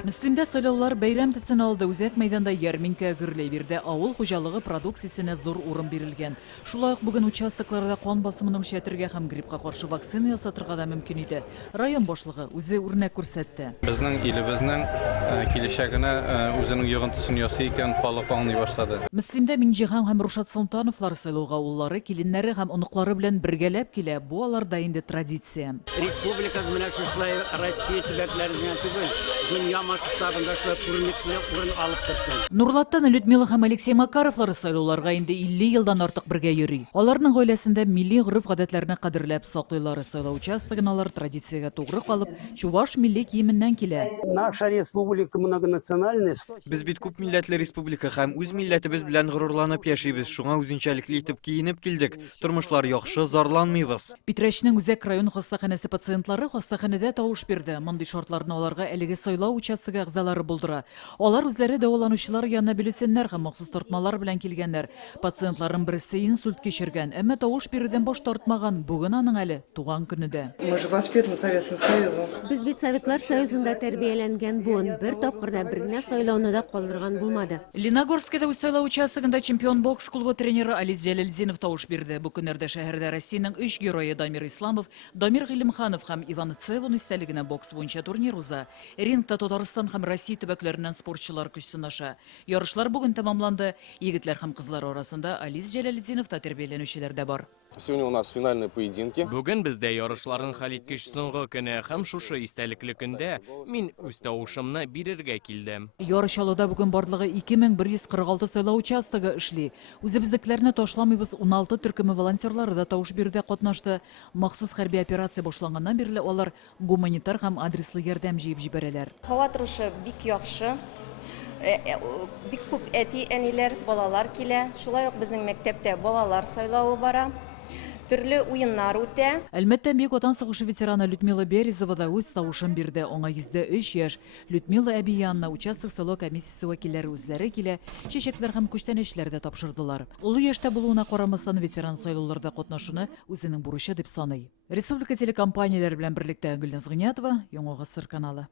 Мислимдә сайлаулар бәйрәм төсен алды. Үзәк мәйданда ярминкә гөрләй бирде. Авыл хуҗалыгы продукциясенә зур урын бирелгән. Шулай ук бүген участокларда кан басымын үлчәтергә һәм гриппка каршы вакцина ясатырга да мөмкин иде. Район башлыгы үзе үрнәк күрсәтте. Безнең илебезнең киләчәгенә үзенең йогынтысын ясый икән, халык аңлый башлады. Мислимдә Минҗиһан һәм Рушад Солтановлар сайлауга уллары, киленнәре һәм оныклары белән бергәләп килә. Бу аларда инде традиция. Республика менә шулай Россия төбәкләреннән түгел, дөнья масштабында шулай күренекле урын алып торсын. Нурлаттан Людмила һәм Алексей Макаровлар сайлауларга инде 50 елдан артык бергә йөри. Аларның гаиләсендә милли гореф-гадәтләрне кадерләп саклыйлар. Сайлау участогын алар традициягә тугры калып, чуваш милли киеменнән килә. Наша республика многонациональная. Без бит күп милләтле республика һәм үз милләтебез белән горурланып яшибез. Шуңа үзенчәлекле итеп киенеп килдек. Тормышлар яхшы, зарланмыйбыз. Питрәчнең үзәк район хастаханәсе пациентлары хастаханәдә тавыш бирде. Мондый шартларны аларга әлеге сайлау участогы әгъзалары булдыра. Алар үзләре дәваланучылар янына бюллетеннәр һәм махсус тартмалар белән килгәннәр. Пациентларның берсе инсульт кичергән, әмма тавыш бирүдән баш тартмаган. Бүген аның әле туган көне дә. Мы же воспитаны Советским Союзом. Без бит Советлар Союзында тәрбияләнгән буын бер тапкырда бер генә сайлауны да калдырган булмады. Леногорскида үз сайлау участогында чемпион бокс клубы тренеры Алис Җәләлдинов тавыш бирде. Бу көннәрдә шәһәрдә Россиянең 3 герое Дамир Исламов, Дамир Гыйлемханов һәм Иван Цевун истәлегенә бокс буенча турнир уза. Рингта Татарстан һәм Россия төбәкләреннән спортчылар көч сынаша. Ярышлар бүген тәмамланды. Егетләр һәм кызлар арасында Алис Җәләлдинов та тәрбияләнүчеләр дә бар. Сегодня у нас финальные поединки. Бүген бездә ярышларның хәлиткеч соңгы көне һәм шушы истәлекле көндә мин үз тавышымны бирергә килдем. Ярыш алуда бүген барлыгы 2146 сайлау участогы эшли. Үзебезнекеләрне ташламыйбыз, 16 төркеме волонтерлары да тавыш бирүдә катнашты. Махсус хәрби операция башланганнан бирле алар гуманитар һәм адреслы ярдәм җыеп җибәрәләр. Һава торышы бик яхшы. Бик күп әти-әниләр, балалар килә. Шулай ук безнең мәктәптә балалар сайлауы бара. Төрле уеннар үтә. Әлбәттә, бик ватан сугышы ветераны Людмила Березова да үз тавышын бирде. Аңа 103 яшь. Людмила әби янына участок сайлау комиссиясе вәкилләре үзләре килә, чәчәкләр һәм күчтәнәчләр дә тапшырдылар. Олы яшьтә булуына карамастан ветеран сайлауларда катнашуны үзенең бурычы дип саный. Республика телекомпанияләре белән берлектә Гөлназ Гыйниятова, Яңа Гасыр каналы.